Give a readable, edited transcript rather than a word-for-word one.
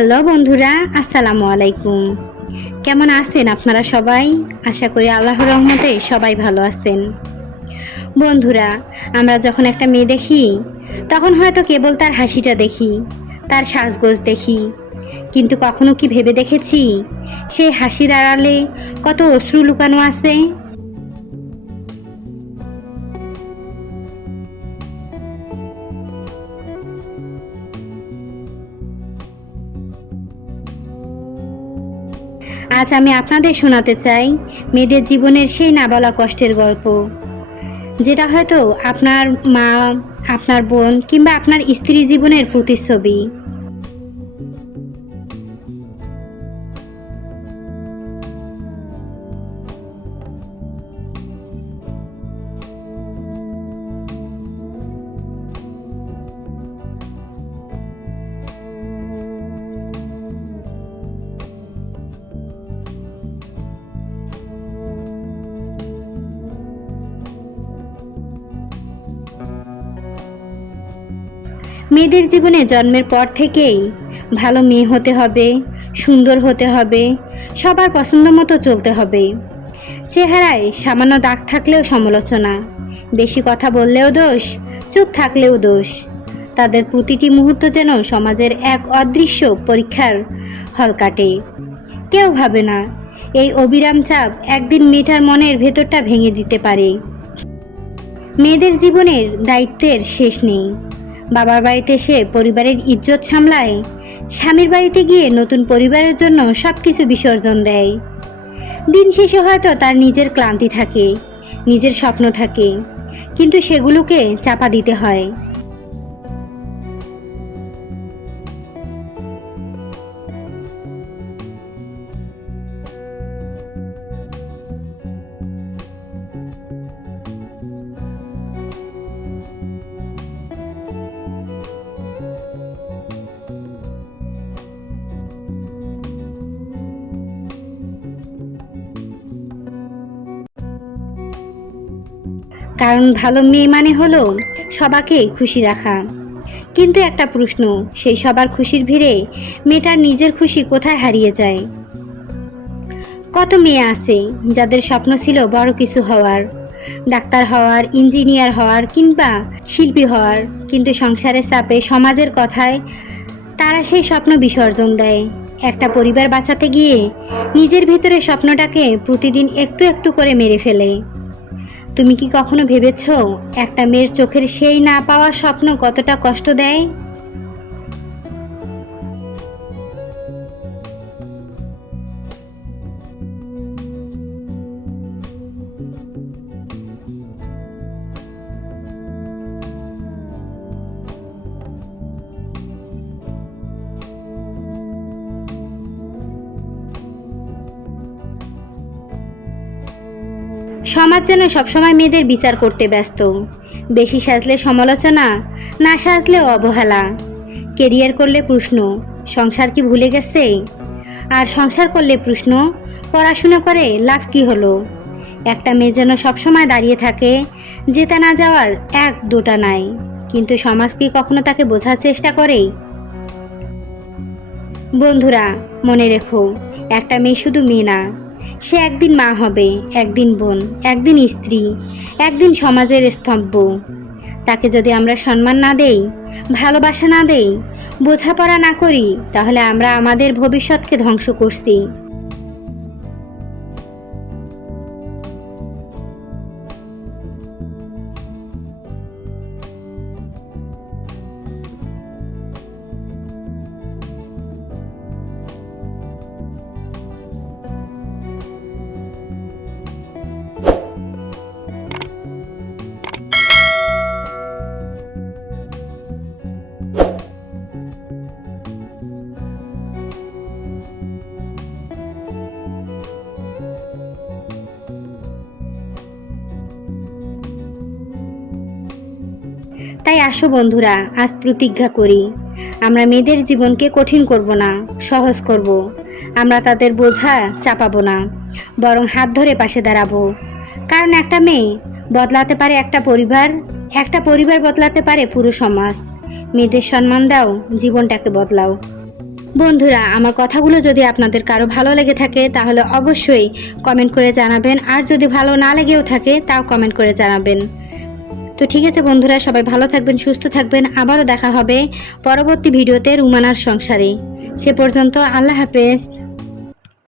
Hello বন্ধুরা, আসসালামু আলাইকুম। কেমন আছেন আপনারা সবাই? আশা করি আল্লাহর রহমতে সবাই ভালো আছেন। বন্ধুরা, আমরা যখন একটা মেয়ে দেখি তখন হয়তো কেবল তার হাসিটা দেখি, তার সাজগোজ দেখি, কিন্তু কখনো কি ভেবে দেখেছি সেই হাসির আড়ালে কত অশ্রু লুকানো আছে? আজ আমি আপনাদের শোনাতে চাই মেয়েদের জীবনের সেই না বলা কষ্টের গল্প, যেটা হয়তো আপনার মা, আপনার বোন কিংবা আপনার স্ত্রী জীবনের প্রতিচ্ছবি। মেয়েদের জীবনে জন্মের পর থেকেই ভালো মেয়ে হতে হবে, সুন্দর হতে হবে, সবার পছন্দ মতো চলতে হবে। চেহারায় সামান্য দাগ থাকলেও সমালোচনা, বেশি কথা বললেও দোষ, চুপ থাকলেও দোষ। তাদের প্রতিটি মুহূর্ত যেন সমাজের এক অদৃশ্য পরীক্ষার হল কাটে। কেউ ভাবে না এই অবিরাম চাপ একদিন মেয়েটার মনের ভেতরটা ভেঙে দিতে পারে। মেয়েদের জীবনের দায়িত্বের শেষ নেই। বাবার বাড়িতে সে পরিবারের ইজ্জত সামলায়, স্বামীর বাড়িতে গিয়ে নতুন পরিবারের জন্য সব কিছু বিসর্জন দেয়। দিন শেষে হয়তো তার নিজের ক্লান্তি থাকে, নিজের স্বপ্ন থাকে, কিন্তু সেগুলোকে চাপা দিতে হয়। কারণ ভালো মেয়ে মানে হলো সবাকে খুশি রাখা। কিন্তু একটা প্রশ্ন, সেই সবার খুশির ভিড়ে মেয়েটার নিজের খুশি কোথায় হারিয়ে যায়? কত মেয়ে আছে যাদের স্বপ্ন ছিল বড় কিছু হওয়ার, ডাক্তার হওয়ার, ইঞ্জিনিয়ার হওয়ার কিংবা শিল্পী হওয়ার, কিন্তু সংসারের চাপে, সমাজের কথায় তারা সেই স্বপ্ন বিসর্জন দেয়। একটা পরিবার বাঁচাতে গিয়ে নিজের ভিতরে স্বপ্নটাকে প্রতিদিন একটু একটু করে মেরে ফেলে। তুমি কি কখনো ভেবেছো একটা মেয়ের চোখের সেই না পাওয়া স্বপ্ন কতটা কষ্ট দেয়? সমাজ যেন সবসময় মেয়েদের বিচার করতে ব্যস্ত। বেশি সাজলে সমালোচনা, না সাজলেও অবহেলা। কেরিয়ার করলে প্রশ্ন, সংসার কি ভুলে গেছে? আর সংসার করলে প্রশ্ন, পড়াশোনা করে লাভ কি হলো? একটা মেয়ে যেন সবসময় দাঁড়িয়ে থাকে, যেতে না যাওয়ার এক দুটা নাই। কিন্তু সমাজ কি কখনো তাকে বোঝার চেষ্টা করে? বন্ধুরা, মনে রেখো, একটা মেয়ে শুধু মেয়ে না, সে একদিন মা হবে, একদিন বোন, একদিন স্ত্রী, একদিন সমাজের স্তম্ভ। তাকে যদি আমরা সম্মান না দেই, ভালোবাসা না দেই, বোঝাপড়া না করি, তাহলে আমরা আমাদের ভবিষ্যৎকে ধ্বংস করছি। তাই আসো বন্ধুরা, আজ প্রতিজ্ঞা করি, আমরা মেয়েদের জীবনকে কঠিন করব না, সহজ করব। আমরা তাদের বোঝা চাপাবো না, বরং হাত ধরে পাশে দাঁড়াবো। কারণ একটা মেয়ে বদলাতে পারে একটা পরিবার, একটা পরিবার বদলাতে পারে পুরো সমাজ। মেয়েদের সম্মান দাও, জীবনটাকে বদলাও। বন্ধুরা, আমার কথাগুলো যদি আপনাদের কারো ভালো লেগে থাকে তাহলে অবশ্যই কমেন্ট করে জানাবেন, আর যদি ভালো না লেগেও থাকে তাও কমেন্ট করে জানাবেন। তো ঠিক আছে বন্ধুরা, সবাই ভালো থাকবেন, সুস্থ থাকবেন। আবারও দেখা হবে পরবর্তী ভিডিওতে রুমানার সংসারে। সে পর্যন্ত আল্লাহ হাফেজ।